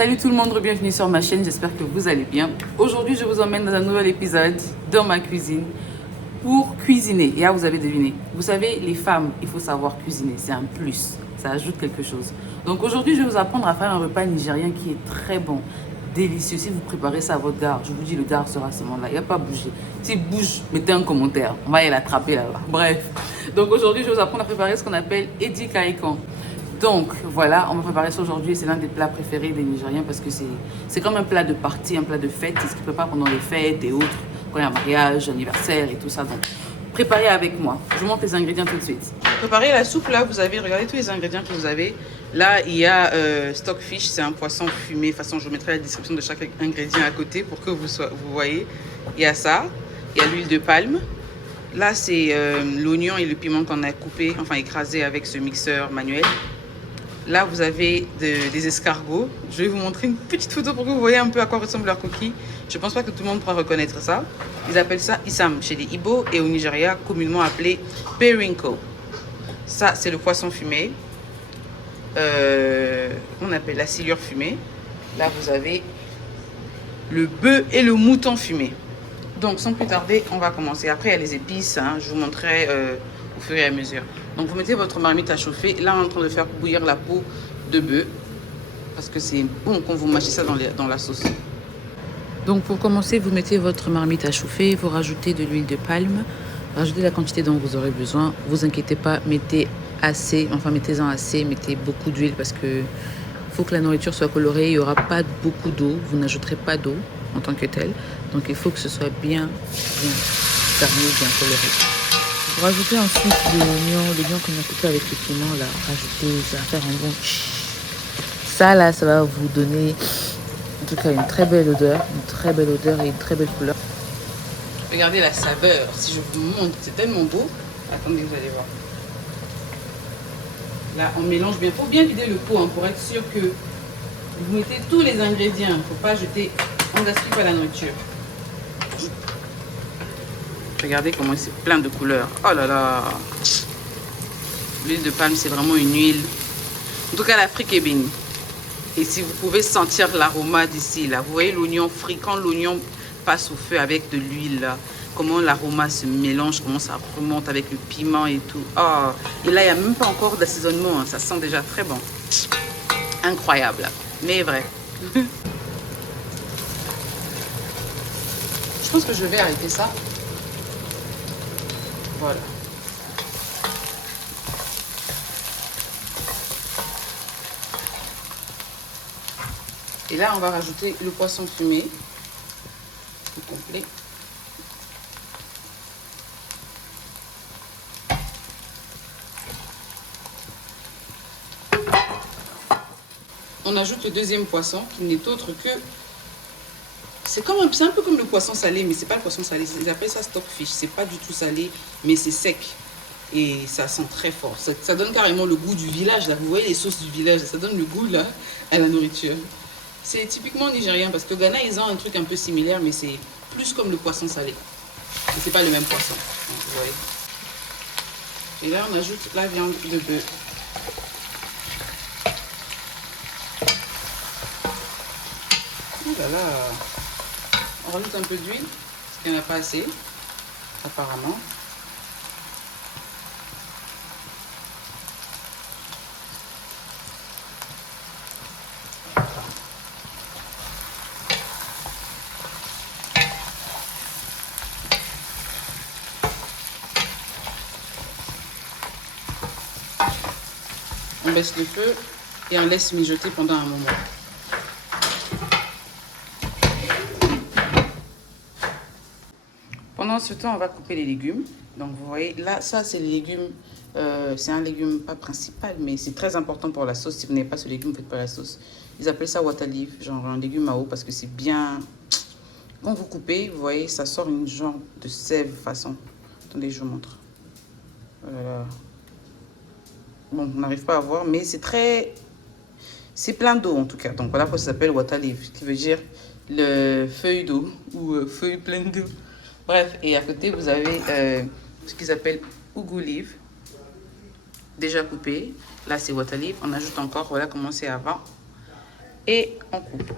Salut tout le monde, bienvenue sur ma chaîne, j'espère que vous allez bien. Aujourd'hui, je vous emmène dans un nouvel épisode dans ma cuisine pour cuisiner. Et là, vous avez deviné. Vous savez, les femmes, il faut savoir cuisiner, c'est un plus, ça ajoute quelque chose. Donc aujourd'hui, je vais vous apprendre à faire un repas nigérien qui est très bon, délicieux. Si vous préparez ça à votre gare, je vous dis, le gare sera à ce moment-là, il n'y a pas à bouger. S'il bouge, mettez un commentaire, on va y l'attraper là-bas. Bref, donc aujourd'hui, je vais vous apprendre à préparer ce qu'on appelle Edi Kaikon. Donc voilà, on va préparer ça aujourd'hui. C'est l'un des plats préférés des Nigériens parce que c'est comme un plat de party, un plat de fête. C'est ce qu'ils préparent pendant les fêtes et autres, quand il y a un mariage, anniversaire et tout ça. Donc préparez avec moi. Je vous montre les ingrédients tout de suite. Préparez la soupe là, vous avez, regardez tous les ingrédients que vous avez. Là, il y a stockfish, c'est un poisson fumé. De toute façon, je vous mettrai la description de chaque ingrédient à côté pour que vous voyez. Il y a ça, il y a l'huile de palme. Là, c'est l'oignon et le piment qu'on a coupé, enfin écrasé avec ce mixeur manuel. Là, vous avez des escargots. Je vais vous montrer une petite photo pour que vous voyez un peu à quoi ressemble leur coquille. Je ne pense pas que tout le monde pourra reconnaître ça. Ils appellent ça Isam chez les Ibo et au Nigeria, communément appelé Perinko. Ça, c'est le poisson fumé. On appelle la silure fumée. Là, vous avez le bœuf et le mouton fumé. Donc, sans plus tarder, on va commencer. Après, il y a les épices. Hein, je vous montrerai au fur et à mesure. Donc, vous mettez votre marmite à chauffer. Là, on est en train de faire bouillir la peau de bœuf. Parce que c'est bon quand vous mâchez ça dans la sauce. Donc, pour commencer, vous mettez votre marmite à chauffer. Vous rajoutez de l'huile de palme. Rajoutez la quantité dont vous aurez besoin. Vous inquiétez pas, mettez assez. Enfin, mettez-en assez. Mettez beaucoup d'huile parce que faut que la nourriture soit colorée. Il n'y aura pas beaucoup d'eau. Vous n'ajouterez pas d'eau en tant que telle. Donc, il faut que ce soit bien garni, bien coloré. Vous rajoutez ensuite l'oignon qu'on a coupé avec le piment là. Rajoutez, ça va faire un bon. Ça là, ça va vous donner en tout cas une très belle odeur et une très belle couleur. Regardez la saveur. Si je vous montre, c'est tellement beau. Attendez, vous allez voir. Là, on mélange bien. Il faut bien vider le pot hein, pour être sûr que vous mettez tous les ingrédients. Il ne faut pas jeter. On ne gaspille pas la nourriture. Regardez comment c'est plein de couleurs. Oh là là. L'huile de palme, c'est vraiment une huile. En tout cas, l'Afrique est bénie. Et si vous pouvez sentir l'aroma d'ici, là. Vous voyez l'oignon frit. Quand l'oignon passe au feu avec de l'huile, là. Comment l'aroma se mélange, comment ça remonte avec le piment et tout. Oh. Et là, il n'y a même pas encore d'assaisonnement. Hein. Ça sent déjà très bon. Incroyable. Mais vrai. Je pense que je vais arrêter ça. Voilà. Et là, on va rajouter le poisson fumé au complet. On ajoute le deuxième poisson qui n'est autre que... C'est un peu comme le poisson salé, mais c'est pas le poisson salé. Ils appellent ça stockfish. C'est pas du tout salé, mais c'est sec. Et ça sent très fort. Ça donne carrément le goût du village. Là. Vous voyez les sauces du village. Ça donne le goût là à la nourriture. C'est typiquement nigérien parce que Ghana, ils ont un truc un peu similaire, mais c'est plus comme le poisson salé. Et c'est pas le même poisson. Vous voyez. Et là, on ajoute la viande de bœuf. Oh là là. On rajoute un peu d'huile, parce qu'il n'y en a pas assez, apparemment. On baisse le feu et on laisse mijoter pendant un moment. Pendant ce temps, on va couper les légumes. Donc, vous voyez, là, ça, c'est les légumes. C'est un légume pas principal, mais c'est très important pour la sauce. Si vous n'avez pas ce légume, vous ne faites pas la sauce. Ils appellent ça water leaf, genre un légume à eau, parce que c'est bien... Quand vous coupez, vous voyez, ça sort une genre de sève façon. Attendez, je vous montre. Voilà. Bon, on n'arrive pas à voir, mais c'est très... C'est plein d'eau, en tout cas. Donc, voilà pourquoi ça s'appelle water leaf, qui veut dire le feuille d'eau ou feuille pleine d'eau. Bref, et à côté, vous avez ce qu'ils appellent ugu leaf, déjà coupé. Là, c'est water leaf. On ajoute encore, voilà comment c'est avant. et on coupe.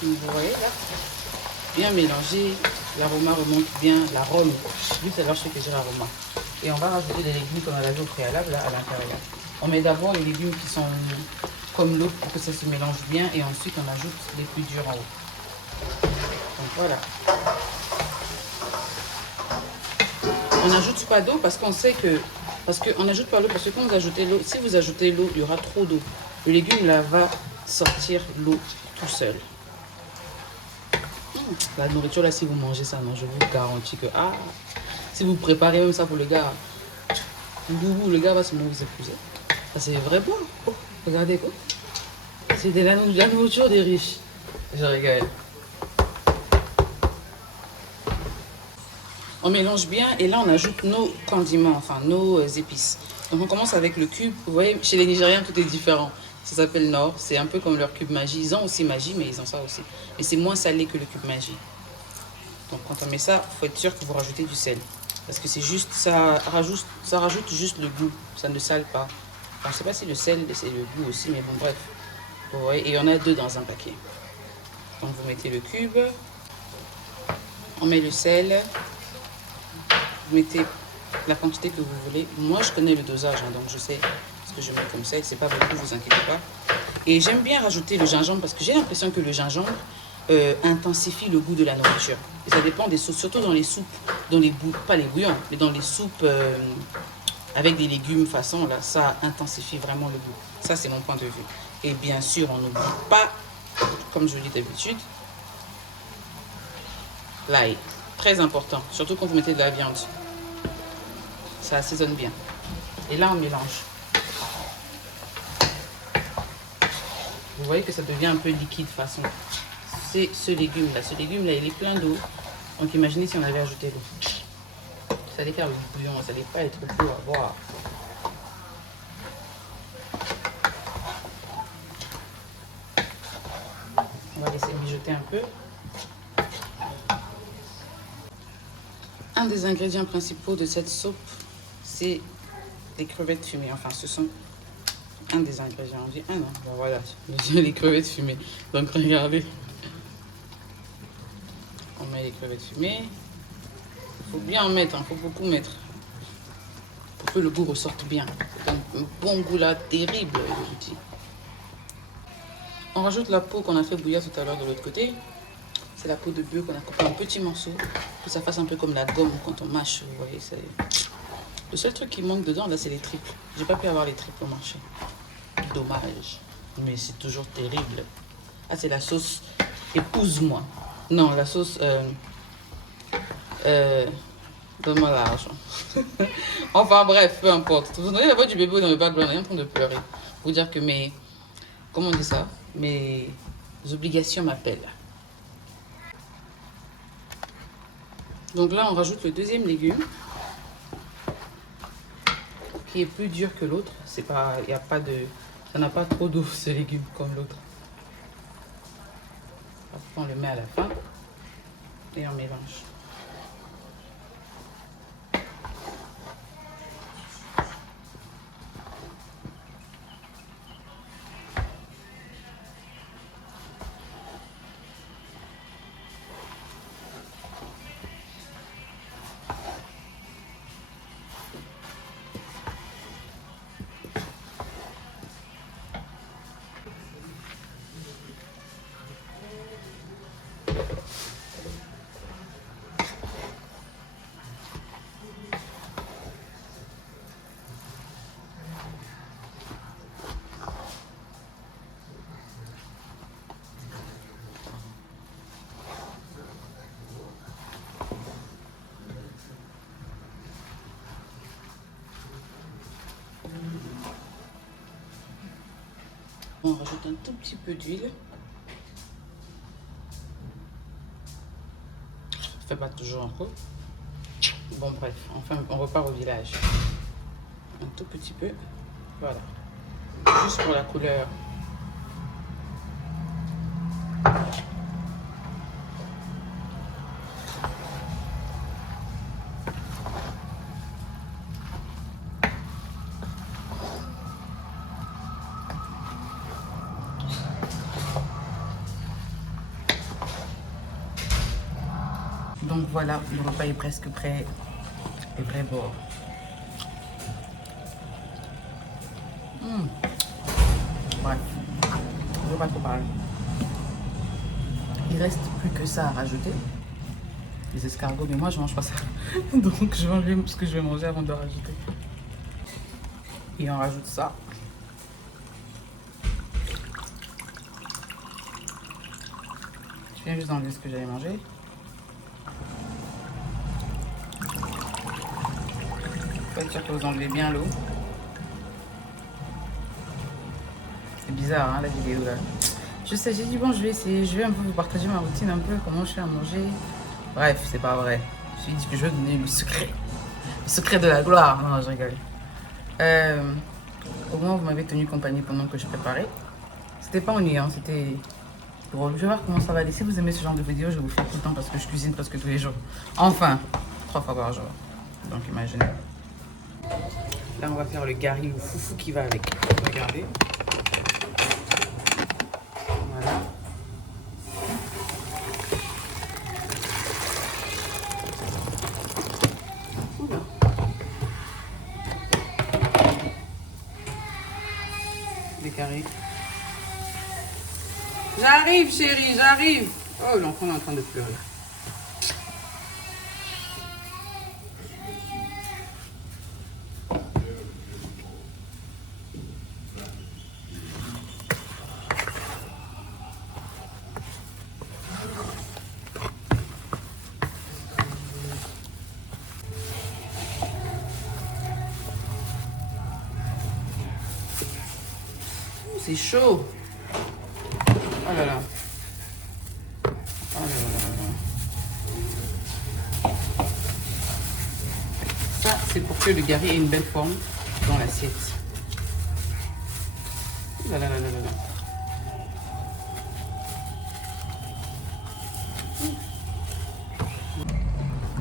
Vous voyez là, bien mélangé, l'aroma remonte bien, l'arôme, vu c'est alors ce que j'ai l'aroma. Et on va rajouter des légumes comme on l'a vu au préalable là à l'intérieur. On met d'abord les légumes qui sont comme l'eau pour que ça se mélange bien et ensuite on ajoute les plus durs en haut. Donc voilà. On n'ajoute pas d'eau parce qu'on sait que, on n'ajoute pas l'eau parce que quand vous ajoutez l'eau, si vous ajoutez l'eau, il y aura trop d'eau. Le légume là va sortir l'eau tout seul. La nourriture là, si vous mangez ça, non, je vous garantis que si vous préparez même ça pour le gars, le gars va sûrement vous épouser. Ça c'est vrai bon. Oh, regardez quoi. C'est de la nourriture des riches. Je rigole. On mélange bien et là on ajoute nos condiments, enfin nos épices. Donc on commence avec le cube. Vous voyez, chez les Nigériens tout est différent. Ça s'appelle Nord. C'est un peu comme leur cube magie. Ils ont aussi magie, mais ils ont ça aussi. Mais c'est moins salé que le cube magie. Donc quand on met ça, il faut être sûr que vous rajoutez du sel. Parce que c'est juste, ça rajoute juste le goût. Ça ne sale pas. Enfin, je ne sais pas si le sel, c'est le goût aussi, mais bon, bref. Vous voyez, et il y en a 2 dans un paquet. Donc vous mettez le cube. On met le sel. Vous mettez la quantité que vous voulez. Moi, je connais le dosage, donc je sais ce que je mets comme sel. C'est pas beaucoup, vous inquiétez pas. Et j'aime bien rajouter le gingembre parce que j'ai l'impression que le gingembre intensifie le goût de la nourriture. Et ça dépend des soupes, surtout dans les soupes, pas les bouillons, mais dans les soupes avec des légumes façon, là, ça intensifie vraiment le goût. Ça, c'est mon point de vue. Et bien sûr, on n'oublie pas, comme je le dis d'habitude, l'ail. Très important, surtout quand vous mettez de la viande. Ça assaisonne bien. Et là, on mélange. Vous voyez que ça devient un peu liquide façon. C'est ce légume-là. Ce légume-là, il est plein d'eau. Donc imaginez si on avait ajouté l'eau. Ça allait faire le bouillon, ça allait pas être beau à voir. On va laisser mijoter un peu. Un des ingrédients principaux de cette soupe, c'est les crevettes fumées. Enfin, ce sont un des ingrédients. On dit non, ben voilà, les crevettes fumées. Donc regardez. On met les crevettes fumées. Il faut bien en mettre, il faut beaucoup mettre. Pour que le goût ressorte bien. C'est un bon goût là, terrible, je vous dis. On rajoute la peau qu'on a fait bouillir tout à l'heure de l'autre côté. C'est la peau de bœuf qu'on a coupé en petits morceaux. Pour que ça fasse un peu comme la gomme quand on mâche. Vous voyez, le seul truc qui manque dedans, là, c'est les triples. J'ai pas pu avoir les triples au marché. Dommage. Mais c'est toujours terrible. Ah, c'est la sauce épouse-moi. Non, la sauce... donne-moi l'argent. Enfin bref, peu importe. Vous entendez la voix du bébé dans le background, il est en train de pleurer. Pour dire que mes... Comment on dit ça? Mes obligations m'appellent. Donc là, on rajoute le deuxième légume. Qui est plus dur que l'autre. C'est pas... Il n'y a pas de... Ça n'a pas trop d'eau, ce légume, comme l'autre. On le met à la fin. Et on mélange. On rajoute un tout petit peu d'huile. fait pas toujours un peu. Bon bref, enfin on repart au village. Un tout petit peu. Voilà. Juste pour la couleur. Donc voilà, le repas est presque prêt. Et vrai bord. Bref, je ne vais pas trop parler. Il reste plus que ça à rajouter. Les escargots, mais moi je mange pas ça. Donc je vais enlever ce que je vais manger avant de rajouter. Et on rajoute ça. Je viens juste d'enlever ce que j'allais manger. Faut être sûr que vous enlevez bien l'eau. C'est bizarre hein, la vidéo là. Je sais, j'ai dit bon je vais essayer, je vais un peu vous partager ma routine, un peu comment je fais à manger. Bref, c'est pas vrai. Je me suis dit que je vais donner le secret. Le secret de la gloire. Non, je rigole. Au moins vous m'avez tenu compagnie pendant que je préparais. C'était pas ennuyant, c'était drôle. Je vais voir comment ça va aller. Si vous aimez ce genre de vidéo, je vais vous faire tout le temps parce que je cuisine presque tous les jours. Enfin, 3 fois par jour. Donc imaginez. Là on va faire le gari ou foufou qui va avec. Regardez. Voilà. Oula. Des carrés. J'arrive chérie, j'arrive. Oh l'enfant est en train de pleurer. C'est chaud. Oh là là. Oh là là là. Ça, c'est pour que le gari ait une belle forme dans l'assiette. Oh là là là là là.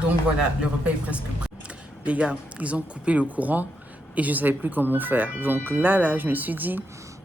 Donc voilà, le repas est presque prêt. Les gars, ils ont coupé le courant et je ne savais plus comment faire. Donc là, je me suis dit,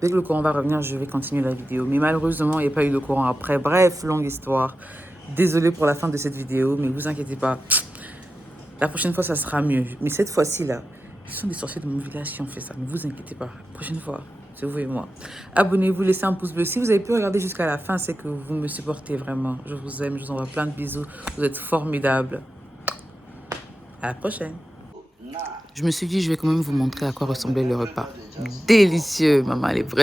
dès que le courant va revenir, je vais continuer la vidéo. Mais malheureusement, il n'y a pas eu de courant après. Bref, longue histoire. Désolée pour la fin de cette vidéo, mais vous inquiétez pas. La prochaine fois, ça sera mieux. Mais cette fois-ci, là, ce sont des sorciers de mon village qui ont fait ça. Ne vous inquiétez pas. La prochaine fois, c'est vous et moi. Abonnez-vous, laissez un pouce bleu. Si vous avez pu regarder jusqu'à la fin, c'est que vous me supportez vraiment. Je vous aime, je vous envoie plein de bisous. Vous êtes formidables. À la prochaine. Je me suis dit, je vais quand même vous montrer à quoi ressemblait le repas. Délicieux, maman, elle est vraie.